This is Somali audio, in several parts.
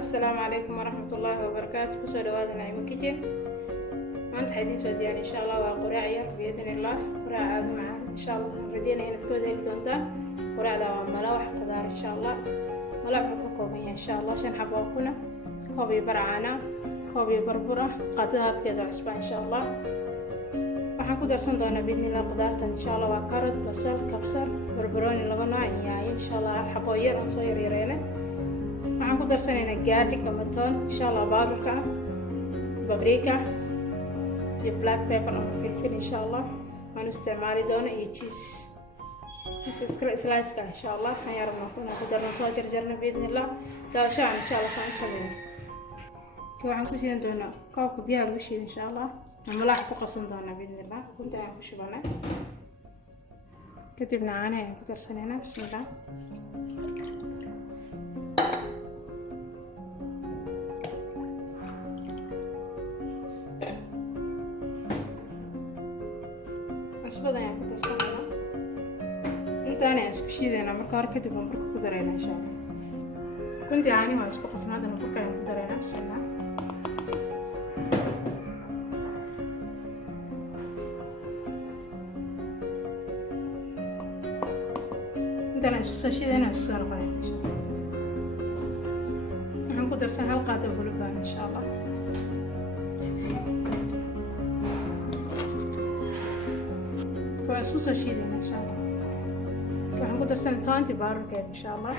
السلام عليكم ورحمة الله وبركاته. كسو دوادا نعيم كيتين maanta waxaa idiin soo diyaar insha Allah waa quraac yar biidhnillah quraac aad u macaan insha Allah rajeynaya inaad ka wada heli doontaan. quraacda waa malawax qudaar insha Allah. malawax wuxuu ka kooban yahay insha Allah 5 xabo oo kuna, koob iyo bar caano, koob iyo bar bur ah, qaadada afkeeda cusba insha Allah. waxaan ku darsan doonaa biidhnillah qudaartan insha Allah waa karad, basal, kabsar, barbarooni laba nooc iyo yaanyo insha Allah hal xabo yar oo soo yareeynay. waxaan ku darsanaynaa garlic ama toon insha Allah, baaburka, paprika iyo black pepper ama filfil insha Allah. waan isticmaali doonaa iyo cheese slice ka insha Allah. ayaan rabnaa kuna ku darno soo jarjarna biidhnillah daashaan insha Allah saan u sameeyo. waxaan ku shiidan doonaa koobka biyaha lagu shiido insha Allah. malawax ku qasan doonaa biidhnillah. kunta ayaan ku shubanay kadibna caano ayaan ku darsanaynaa. bismillah. cusbada ayaan ku darsanaynaa. intaan ayaan isku shiidaynaa marka hore, kadib aan burka ku daraynaa insha Allah. kuntii caani waa isku qasnaa, haddana burka ayaan ku daraynaa. bismillah. intaan aan isku soo shiidaynaa isku soo noqonaynaa insha Allah. waxaan ku darsan hal qaado bulubaan insha Allah. waan isku soo shiidayna insha Allah. waxaan ku darsanay 20 baararkeed insha Allah.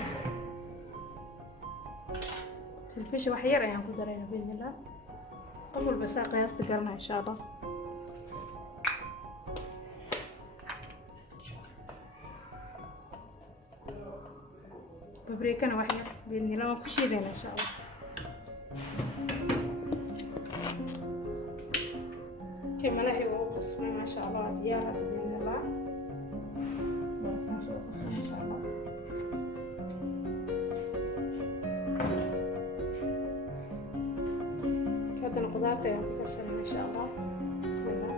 filfisha wax yar ayaan ku darayna biidhnillah. qof walba saa qiyaasta garana insha Allah. paprikana wax yar biidhnillah waan ku shiidayna insha Allah. malaxi wuu qasmay maasha Allah. diyaar hadda biidhnillah. soo qasmay insha Allah. haddana qudaarta ayaan ku darsanay insha Allah. bismillah.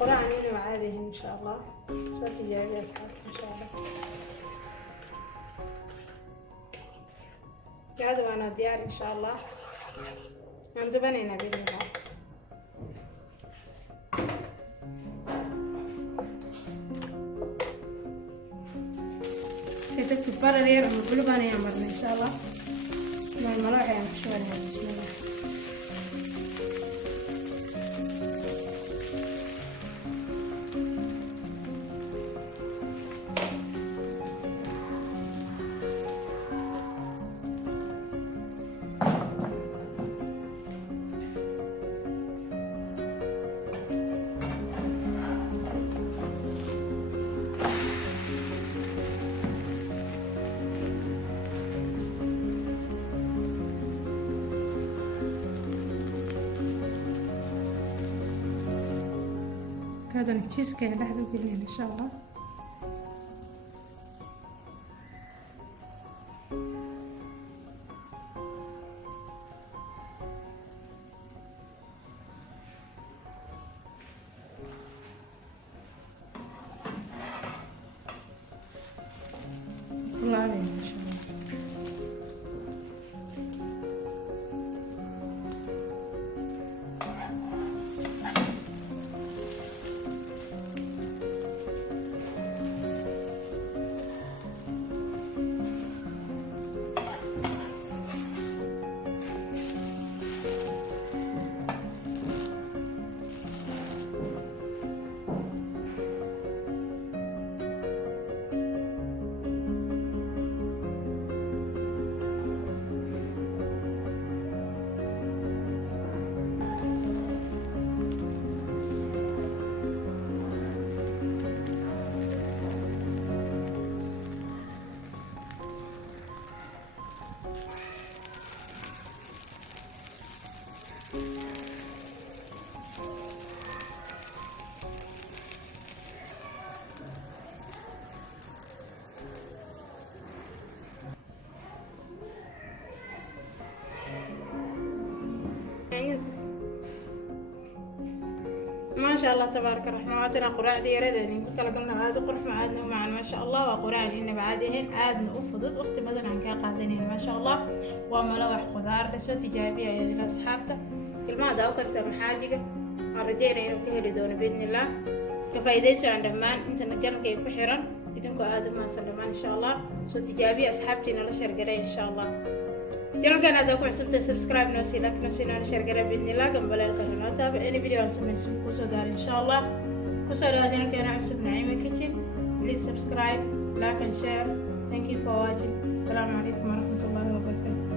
قرآن عندنا معاده إن شاء الله. شو تجاري يا أصحاب إن شاء الله. هذا وأنا ديار إن شاء الله. عند بنينا بإذن الله. تكتب برا رير ومقلوب أنا يعمرنا إن شاء الله. مع المراعي يعني شو بسم الله. هذا التشيز كان لحظة قليل إن شاء الله. الله عليه إن شاء الله. يوسف ما شاء الله تبارك الرحمن. واتنا قراع ديردين كنت لقلنا هذا قرح معادنا معنا ما شاء الله. وقراع إنه بعادهن آدنا أفضل وقت بدل عن كاقادين ما شاء الله. وملوح خضار لسو تجابية يعني لأصحابته الماء أو كرسة محاجقة رجينا إنه كهلي دون بإذن الله كفايديسو عند مان أنت نجرنا كي بحيرا إذنكو آدم ما سلمان إن شاء الله سو تجابية أصحابتي نلشر قرأي إن شاء الله. جنو كان هذا كوع سبت سبسكرايب نوسي لك نوسي نلشر قرأي بإذن الله قبل القناة تابع أي فيديو أنسمي سمكو سو دار إن شاء الله. وصلوا جنو كان عسب نعيمة كيتشن please subscribe like and share. thank you for watching. السلام عليكم ورحمة الله وبركاته.